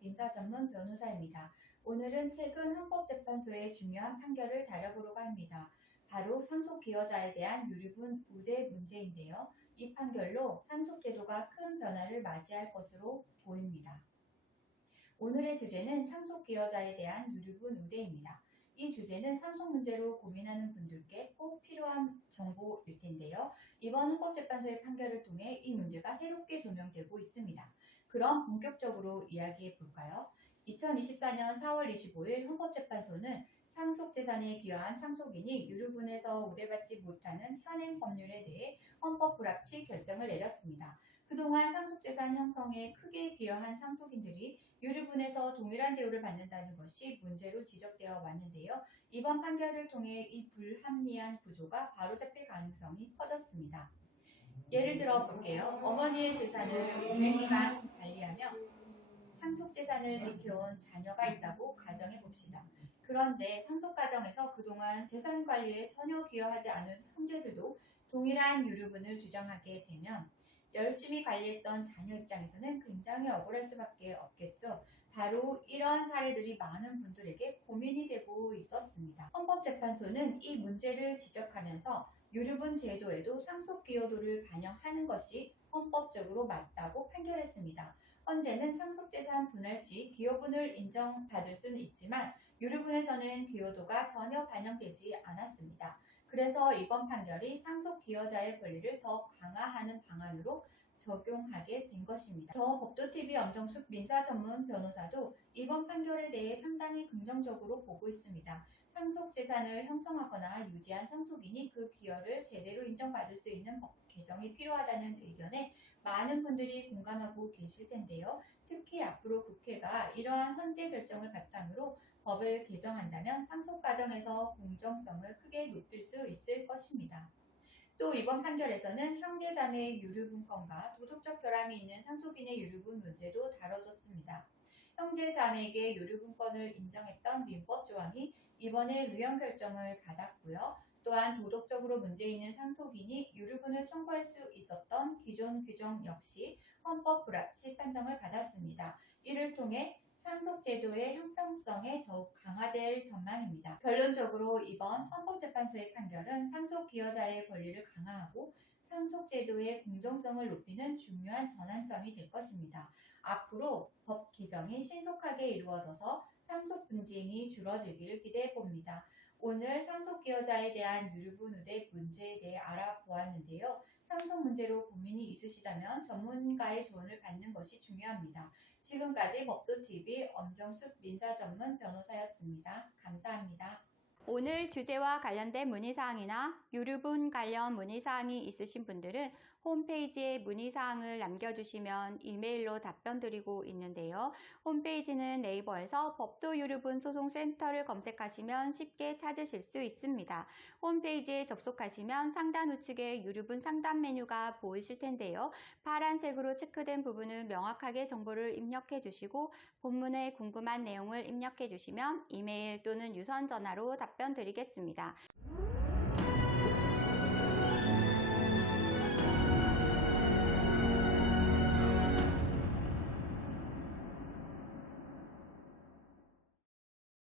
민사 전문 변호사입니다. 오늘은 최근 헌법재판소의 중요한 판결을 다뤄보려고 합니다. 바로 상속기여자에 대한 유류분 우대 문제인데요. 이 판결로 상속제도가 큰 변화를 맞이할 것으로 보입니다. 오늘의 주제는 상속기여자에 대한 유류분 우대입니다. 이 주제는 상속 문제로 고민하는 분들께 꼭 필요한 정보일 텐데요. 이번 헌법재판소의 판결을 통해 이 문제가 새롭게 조명되고 있습니다. 그럼 본격적으로 이야기해 볼까요? 2024년 4월 25일 헌법재판소는 상속재산에 기여한 상속인이 유류분에서 우대받지 못하는 현행 법률에 대해 헌법 불합치 결정을 내렸습니다. 그동안 상속재산 형성에 크게 기여한 상속인들이 유류분에서 동일한 대우를 받는다는 것이 문제로 지적되어 왔는데요. 이번 판결을 통해 이 불합리한 구조가 바로잡힐 가능성이 커졌습니다. 예를 들어 볼게요. 어머니의 재산을 오랜 기간 관리하며 상속재산을 지켜온 자녀가 있다고 가정해 봅시다. 그런데 상속 과정에서 그동안 재산 관리에 전혀 기여하지 않은 형제들도 동일한 유류분을 주장하게 되면 열심히 관리했던 자녀 입장에서는 굉장히 억울할 수밖에 없겠죠. 바로 이런 사례들이 많은 분들에게 고민이 되고 있었습니다. 헌법재판소는 이 문제를 지적하면서 유류분 제도에도 상속기여도를 반영하는 것이 헌법적으로 맞다고 판결했습니다. 헌재는 상속재산 분할 시 기여분을 인정받을 수는 있지만 유류분에서는 기여도가 전혀 반영되지 않았습니다. 그래서 이번 판결이 상속기여자의 권리를 더 강화하는 방안으로 적용하게 된 것입니다. 저 법도TV 엄정숙 민사전문 변호사도 이번 판결에 대해 상당히 긍정적으로 보고 있습니다. 상속재산을 형성하거나 유지한 상속인이 그 기여를 제대로 인정받을 수 있는 법 개정이 필요하다는 의견에 많은 분들이 공감하고 계실 텐데요. 특히 앞으로 국회가 이러한 헌재 결정을 바탕으로 법을 개정한다면 상속 과정에서 공정성을 크게 높일 수 있을 것입니다. 또 이번 판결에서는 형제자매의 유류분권과 도덕적 결함이 있는 상속인의 유류분 문제도 다뤄졌습니다. 형제자매에게 유류분권을 인정했던 민법 조항이 이번에 위헌 결정을 받았고요. 또한 도덕적으로 문제 있는 상속인이 유류분을 청구할 수 있었던 기존 규정 역시 헌법 불합치 판정을 받았습니다. 이를 통해 상속제도의 형평성에 더욱 강화될 전망입니다. 결론적으로 이번 헌법재판소의 판결은 상속기여자의 권리를 강화하고 상속제도의 공정성을 높이는 중요한 전환점이 될 것입니다. 앞으로 법 개정이 신속하게 이루어져서 상속 분쟁이 줄어들기를 기대해 봅니다. 오늘 상속기여자에 대한 유류분 우대 문제에 대해 알아보았는데요. 상속 문제로 고민이 있으시다면 전문가의 조언을 받는 것이 중요합니다. 지금까지 법도TV 엄정숙 민사전문 변호사였습니다. 감사합니다. 오늘 주제와 관련된 문의사항이나 유류분 관련 문의사항이 있으신 분들은 홈페이지에 문의사항을 남겨주시면 이메일로 답변드리고 있는데요. 홈페이지는 네이버에서 법도유류분 소송센터를 검색하시면 쉽게 찾으실 수 있습니다. 홈페이지에 접속하시면 상단 우측에 유류분 상담 메뉴가 보이실 텐데요. 파란색으로 체크된 부분은 명확하게 정보를 입력해 주시고 본문에 궁금한 내용을 입력해 주시면 이메일 또는 유선 전화로 답변 드리겠습니다.